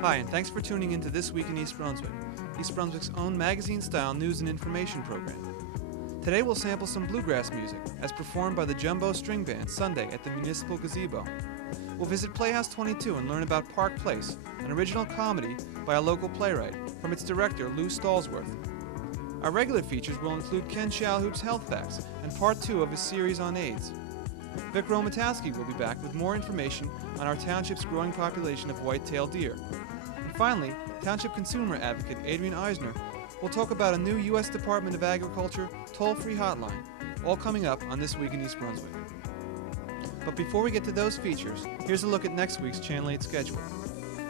Hi, and thanks for tuning in to This Week in East Brunswick, East Brunswick's own magazine-style news and information program. Today we'll sample some bluegrass music, as performed by the Jumbo String Band Sunday at the Municipal Gazebo. We'll visit Playhouse 22 and learn about Park Place, an original comedy by a local playwright, from its director, Lou Stallsworth. Our regular features will include Ken Shalhoub's Health Facts and Part 2 of his series on AIDS. Vic R will be back with more information on our township's growing population of white-tailed deer. And finally, Township Consumer Advocate Adrian Eisner will talk about a new U.S. Department of Agriculture toll-free hotline, all coming up on This Week in East Brunswick. But before we get to those features, here's a look at next week's Channel 8 schedule.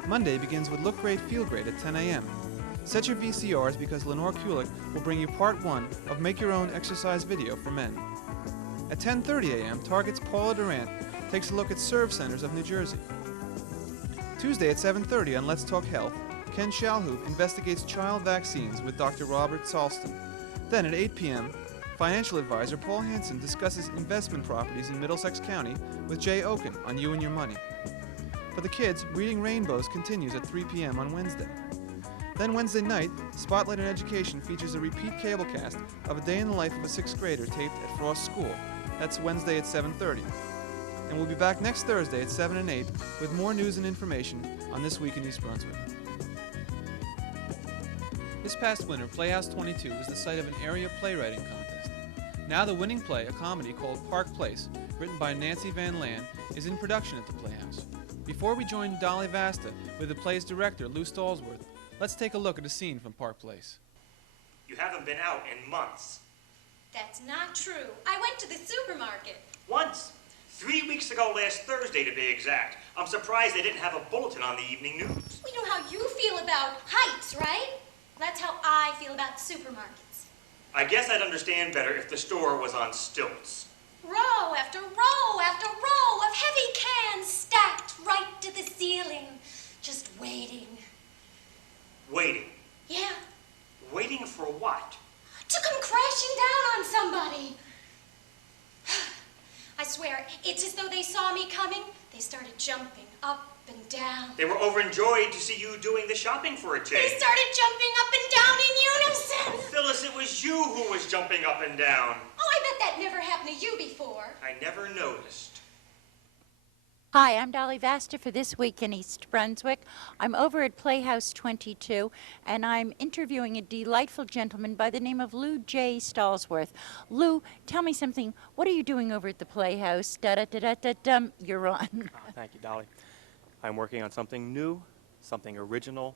Monday begins with Look Great, Feel Great at 10 a.m. Set your VCRs because Lenore Kulik will bring you Part 1 of Make Your Own Exercise Video for Men. At 10:30 a.m., Target's Paula Durant takes a look at Serve Centers of New Jersey. Tuesday at 7:30 on Let's Talk Health, Ken Shalhoub investigates child vaccines with Dr. Robert Salston. Then at 8 p.m., financial advisor Paul Hansen discusses investment properties in Middlesex County with Jay Oken on You and Your Money. For the kids, Reading Rainbows continues at 3 p.m. on Wednesday. Then Wednesday night, Spotlight on Education features a repeat cablecast of a day in the life of a 6th grader taped at Frost School. That's Wednesday at 7:30. And we'll be back next Thursday at 7 and 8 with more news and information on This Week in East Brunswick. This past winter, Playhouse 22 was the site of an area playwriting contest. Now the winning play, a comedy called Park Place, written by Nancy Van Lan, is in production at the Playhouse. Before we join Dolly Vasta with the play's director, Lou Stallsworth, let's take a look at a scene from Park Place. You haven't been out in months. That's not true. I went to the supermarket. Once. 3 weeks ago last Thursday, to be exact. I'm surprised they didn't have a bulletin on the evening news. We know how you feel about heights, right? That's how I feel about supermarkets. I guess I'd understand better if the store was on stilts. Row after row after row of heavy cans stacked right to the ceiling. Just waiting. Waiting? Yeah. Waiting for what? To come crashing down on somebody. I swear, it's as though they saw me coming. They started jumping up and down. They were overjoyed to see you doing the shopping for a change. They started jumping up and down in unison. Phyllis, it was you who was jumping up and down. Oh, I bet that never happened to you before. I never noticed. Hi, I'm Dolly Vasta for This Week in East Brunswick. I'm over at Playhouse 22, and I'm interviewing a delightful gentleman by the name of Lou J. Stallsworth. Lou, tell me something. What are you doing over at the Playhouse? Da-da-da-da-da-dum. You're on. Thank you, Dolly. I'm working on something new, something original,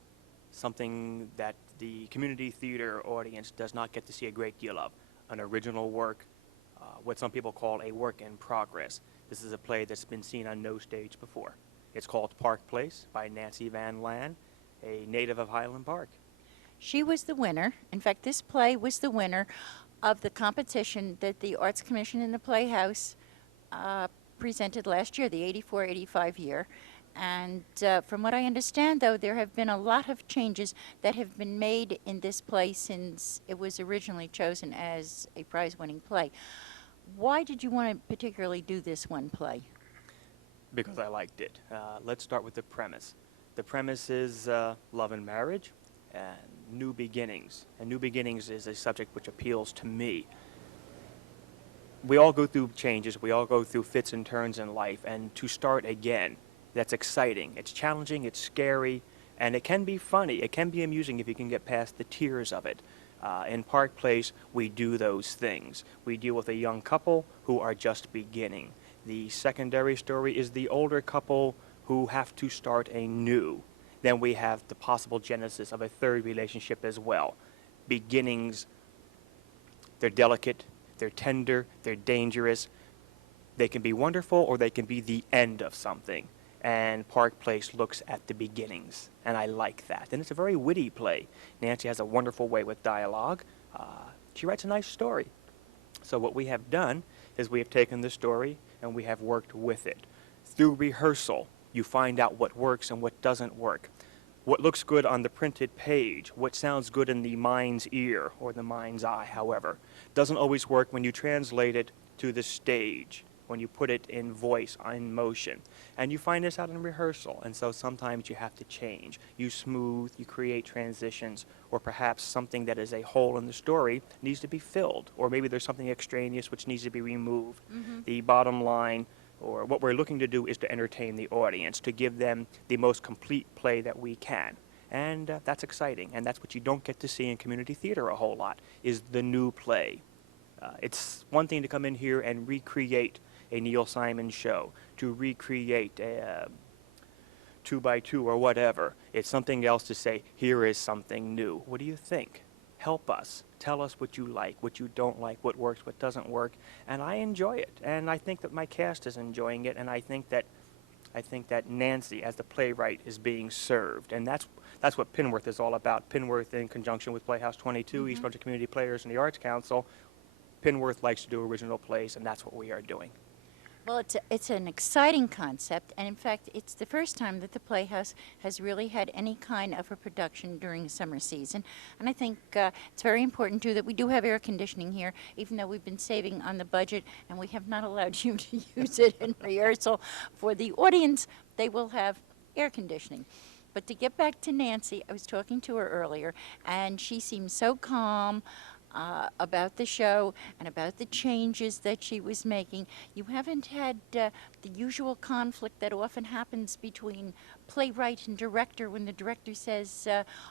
something that the community theater audience does not get to see a great deal of. An original work, what some people call a work in progress. This is a play that's been seen on no stage before. It's called Park Place by Nancy Van Lan, a native of Highland Park. She was the winner. In fact, this play was the winner of the competition that the Arts Commission in the Playhouse presented last year, the 84-85 year. And from what I understand, though, there have been a lot of changes that have been made in this play since it was originally chosen as a prize-winning play. Why did you want to particularly do this one play? Because I liked it. Let's start with the premise. The premise is love and marriage and new beginnings. And new beginnings is a subject which appeals to me. We all go through changes. We all go through fits and turns in life. And to start again, that's exciting. It's challenging. It's scary. And it can be funny. It can be amusing if you can get past the tears of it. In Park Place, we do those things. We deal with a young couple who are just beginning. The secondary story is the older couple who have to start anew. Then we have the possible genesis of a third relationship as well. Beginnings, they're delicate, they're tender, they're dangerous. They can be wonderful or they can be the end of something. And Park Place looks at the beginnings, and I like that. And it's a very witty play. Nancy has a wonderful way with dialogue. She writes a nice story. So what we have done is we have taken the story and we have worked with it. Through rehearsal, you find out what works and what doesn't work. What looks good on the printed page, what sounds good in the mind's ear or the mind's eye, however, doesn't always work when you translate it to the stage. when you put it in voice, in motion. And you find this out in rehearsal, and so sometimes you have to change. You smooth, you create transitions, or perhaps something that is a hole in the story needs to be filled, or maybe there's something extraneous which needs to be removed. The bottom line, or what we're looking to do, is to entertain the audience, to give them the most complete play that we can. And that's exciting, and that's what you don't get to see in community theater a whole lot, is the new play. It's one thing to come in here and recreate a Neil Simon show, to recreate a 2x2 or whatever. It's something else to say, here is something new. What do you think? Help us. Tell us what you like, what you don't like, what works, what doesn't work. And I enjoy it, and I think that my cast is enjoying it, and I think that Nancy, as the playwright, is being served, and that's what Pinworth is all about. Pinworth, in conjunction with Playhouse 22, East Brunswick Community Players, and the Arts Council, Pinworth likes to do original plays, and that's what we are doing. Well, it's an exciting concept, and in fact, it's the first time that the Playhouse has really had any kind of a production during the summer season. And I think it's very important, too, that we do have air conditioning here, even though we've been saving on the budget, and we have not allowed you to use it in rehearsal. For the audience, they will have air conditioning. But to get back to Nancy, I was talking to her earlier, and she seemed so calm about the show and about the changes that she was making. You haven't had the usual conflict that often happens between playwright and director when the director says,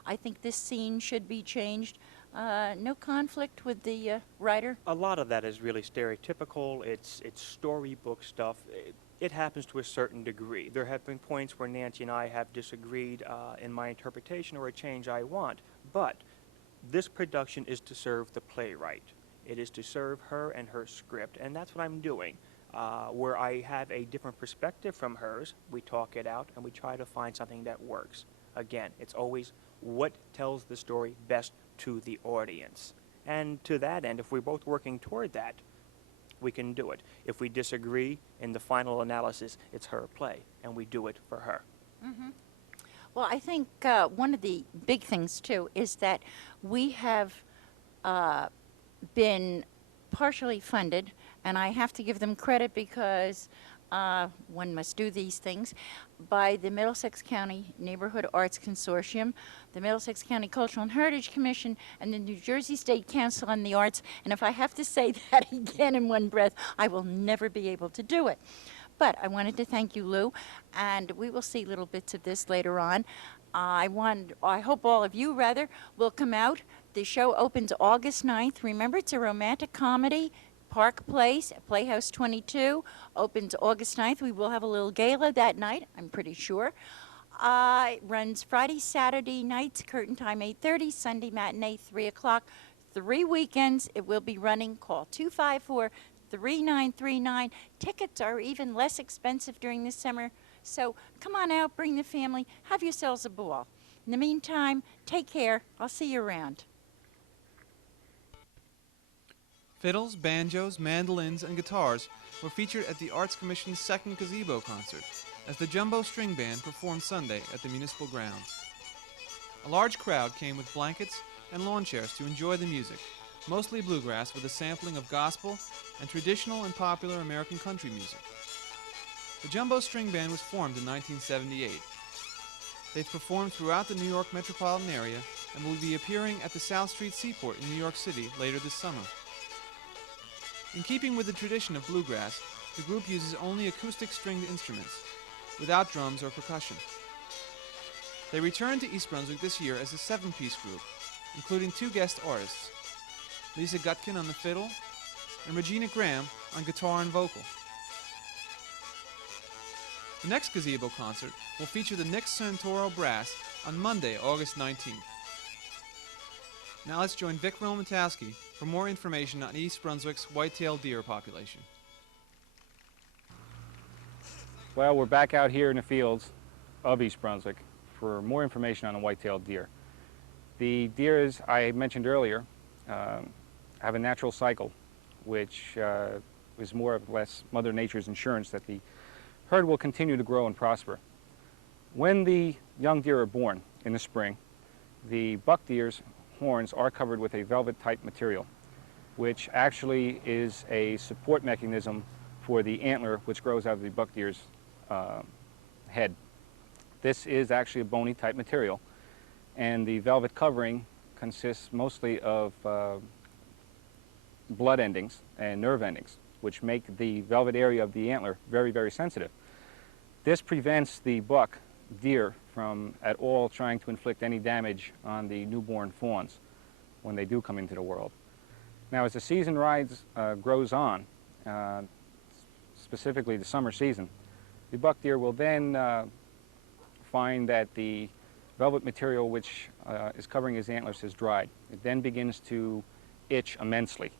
I think this scene should be changed. No conflict with the writer? A lot of that is really stereotypical. It's storybook stuff. It happens to a certain degree. There have been points where Nancy and I have disagreed in my interpretation or a change I want, but this production is to serve the playwright. It is to serve her and her script, and that's what I'm doing. Where I have a different perspective from hers, we talk it out and we try to find something that works. Again, it's always what tells the story best to the audience. And to that end, if we're both working toward that, we can do it. If we disagree, in the final analysis, it's her play, and we do it for her. Well, I think one of the big things, too, is that we have been partially funded, and I have to give them credit because one must do these things, by the Middlesex County Neighborhood Arts Consortium, the Middlesex County Cultural and Heritage Commission, and the New Jersey State Council on the Arts. And if I have to say that again in one breath, I will never be able to do it. But I wanted to thank you, Lou, and we will see little bits of this later on. I hope all of you, rather, will come out. The show opens August 9th. Remember, it's a romantic comedy. Park Place at Playhouse 22 opens August 9th. We will have a little gala that night, I'm pretty sure. It runs Friday, Saturday nights, curtain time 8:30, Sunday matinee 3 o'clock. 3 weekends it will be running. Call 254-3939. Tickets are even less expensive during the summer. So come on out, bring the family, have yourselves a ball. In the meantime, take care. I'll see you around. Fiddles, banjos, mandolins, and guitars were featured at the Arts Commission's second Gazebo concert, as the Jumbo String Band performed Sunday at the municipal grounds. A large crowd came with blankets and lawn chairs to enjoy the music, mostly bluegrass with a sampling of gospel and traditional and popular American country music. The Jumbo String Band was formed in 1978. They've performed throughout the New York metropolitan area and will be appearing at the South Street Seaport in New York City later this summer. In keeping with the tradition of bluegrass, the group uses only acoustic stringed instruments, without drums or percussion. They returned to East Brunswick this year as a 7-piece group, including 2 guest artists, Lisa Gutkin on the fiddle and Regina Graham on guitar and vocal. The next Gazebo concert will feature the Nick Santoro Brass on Monday, August 19th. Now let's join Vic Romatowski for more information on East Brunswick's white-tailed deer population. Well, we're back out here in the fields of East Brunswick for more information on the white-tailed deer. The deer, as I mentioned earlier, have a natural cycle, which is more or less Mother Nature's insurance that the herd will continue to grow and prosper. When the young deer are born in the spring, the buck deer's horns are covered with a velvet-type material, which actually is a support mechanism for the antler which grows out of the buck deer's head. This is actually a bony type material, and the velvet covering consists mostly of blood endings and nerve endings, which make the velvet area of the antler very, very sensitive. This prevents the buck deer from at all trying to inflict any damage on the newborn fawns when they do come into the world. Now, as the season grows on, specifically the summer season, the buck deer will then find that the velvet material which is covering his antlers has dried. It then begins to itch immensely.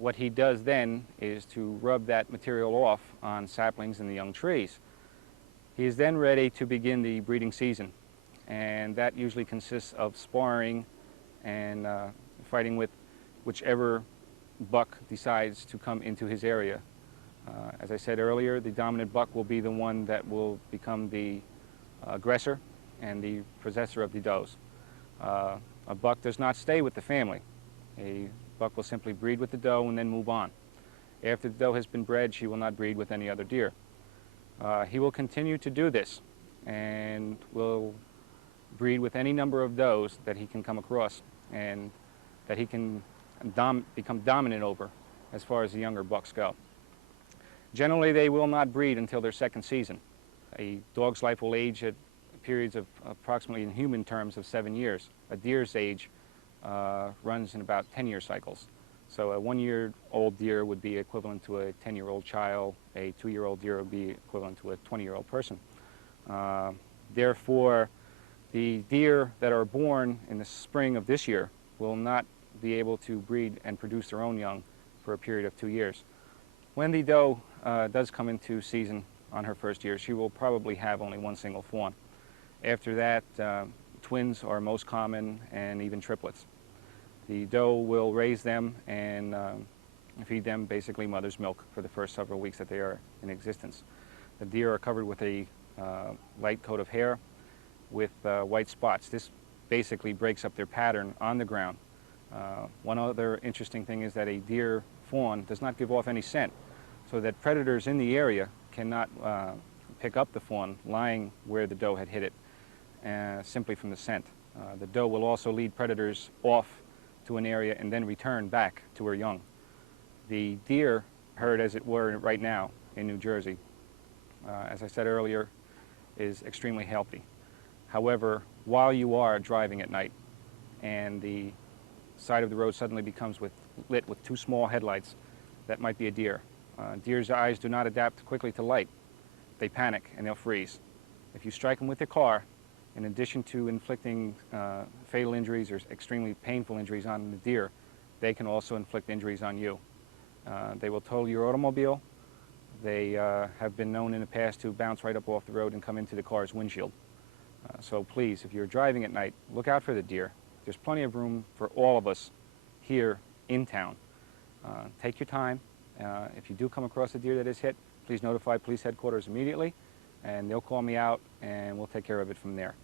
What he does then is to rub that material off on saplings and the young trees. He is then ready to begin the breeding season, and that usually consists of sparring and fighting with whichever buck decides to come into his area. As I said earlier, the dominant buck will be the one that will become the aggressor and the possessor of the does. A buck does not stay with the family. A buck will simply breed with the doe and then move on. After the doe has been bred, she will not breed with any other deer. He will continue to do this and will breed with any number of does that he can come across and that he can become dominant over as far as the younger bucks go. Generally, they will not breed until their second season. A dog's life will age at periods of approximately, in human terms, of 7 years. A deer's age runs in about 10-year cycles. So a 1-year-old deer would be equivalent to a 10-year-old child. A 2-year-old deer would be equivalent to a 20-year-old person. Therefore, the deer that are born in the spring of this year will not be able to breed and produce their own young for a period of 2 years. When the doe does come into season on her first year, she will probably have only one single fawn. After that, twins are most common, and even triplets. The doe will raise them and feed them basically mother's milk for the first several weeks that they are in existence. The deer are covered with a light coat of hair with white spots. This basically breaks up their pattern on the ground. One other interesting thing is that a deer fawn does not give off any scent, so that predators in the area cannot pick up the fawn lying where the doe had hit it simply from the scent. The doe will also lead predators off to an area and then return back to her young. The deer herd, as it were right now in New Jersey, as I said earlier, is extremely healthy. However, while you are driving at night and the side of the road suddenly becomes lit with 2 small headlights, that might be a deer. Deer's eyes do not adapt quickly to light. They panic and they'll freeze. If you strike them with your car, in addition to inflicting fatal injuries or extremely painful injuries on the deer, they can also inflict injuries on you. They will total your automobile. They have been known in the past to bounce right up off the road and come into the car's windshield. So please, if you're driving at night, look out for the deer. There's plenty of room for all of us here in town. Take your time. If you do come across a deer that is hit, please notify police headquarters immediately, and they'll call me out and we'll take care of it from there.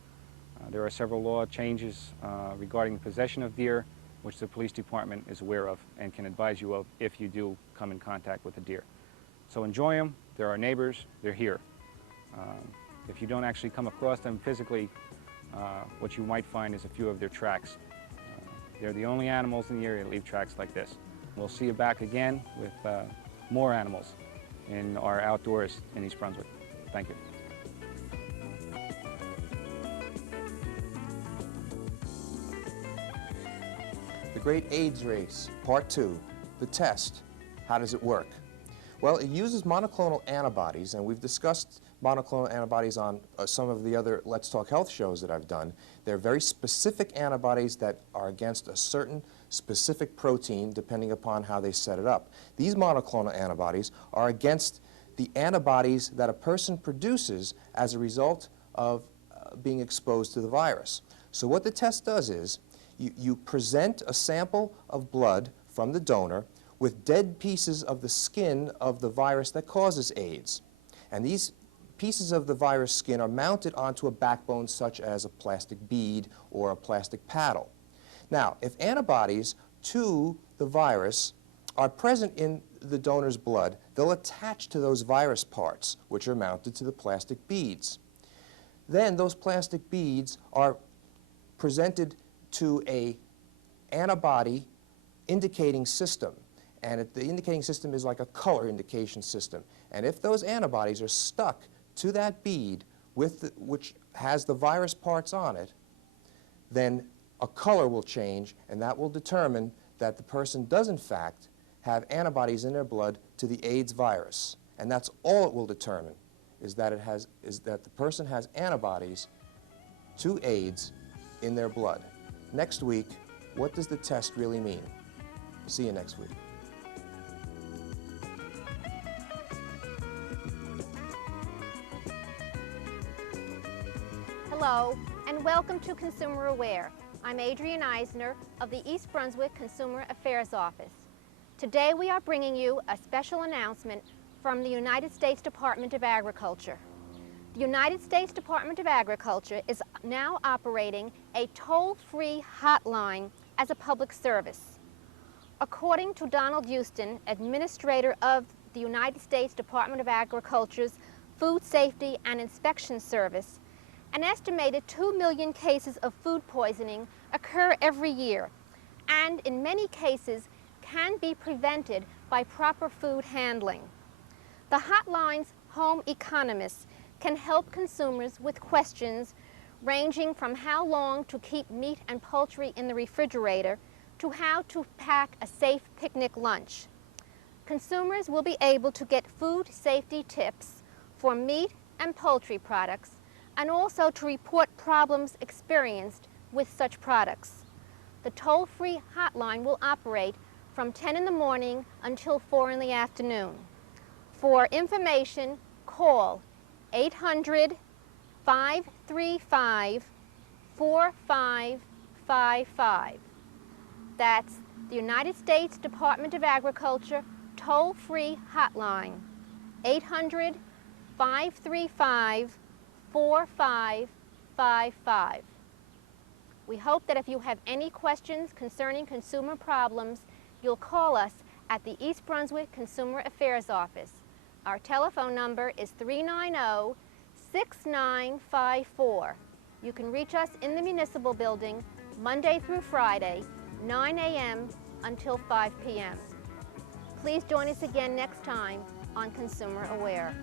There are several law changes regarding the possession of deer, which the police department is aware of and can advise you of if you do come in contact with a deer. So enjoy them. They're our neighbors. They're here. If you don't actually come across them physically, what you might find is a few of their tracks. They're the only animals in the area that leave tracks like this. We'll see you back again with more animals in our outdoors in East Brunswick. Thank you. The Great AIDS Race, Part 2, the test. How does it work? Well, it uses monoclonal antibodies, and we've discussed monoclonal antibodies on some of the other Let's Talk Health shows that I've done. They're very specific antibodies that are against a certain specific protein, depending upon how they set it up. These monoclonal antibodies are against the antibodies that a person produces as a result of being exposed to the virus. So what the test does is, you present a sample of blood from the donor with dead pieces of the skin of the virus that causes AIDS. And these pieces of the virus skin are mounted onto a backbone such as a plastic bead or a plastic paddle. Now, if antibodies to the virus are present in the donor's blood, they'll attach to those virus parts, which are mounted to the plastic beads. Then those plastic beads are presented to a antibody indicating system. And the indicating system is like a color indication system. And if those antibodies are stuck to that bead which has the virus parts on it, then a color will change, and that will determine that the person does in fact have antibodies in their blood to the AIDS virus. And that's all it will determine, is that the person has antibodies to AIDS in their blood. Next week, what does the test really mean? See you next week. Hello, and welcome to Consumer Aware. I'm Adrienne Eisner of the East Brunswick Consumer Affairs Office. Today we are bringing you a special announcement from the United States Department of Agriculture. The United States Department of Agriculture is now operating a toll-free hotline as a public service. According to Donald Houston, Administrator of the United States Department of Agriculture's Food Safety and Inspection Service, an estimated 2 million cases of food poisoning occur every year, and in many cases can be prevented by proper food handling. The hotline's home economists can help consumers with questions ranging from how long to keep meat and poultry in the refrigerator to how to pack a safe picnic lunch. Consumers will be able to get food safety tips for meat and poultry products, and also to report problems experienced with such products. The toll-free hotline will operate from 10 in the morning until 4 in the afternoon. For information, call 800-535-4555. That's the United States Department of Agriculture toll-free hotline, 800-535-4555. We hope that if you have any questions concerning consumer problems, you'll call us at the East Brunswick Consumer Affairs Office. Our telephone number is 390-6954. You can reach us in the Municipal Building Monday through Friday, 9 a.m. until 5 p.m. Please join us again next time on Consumer Aware.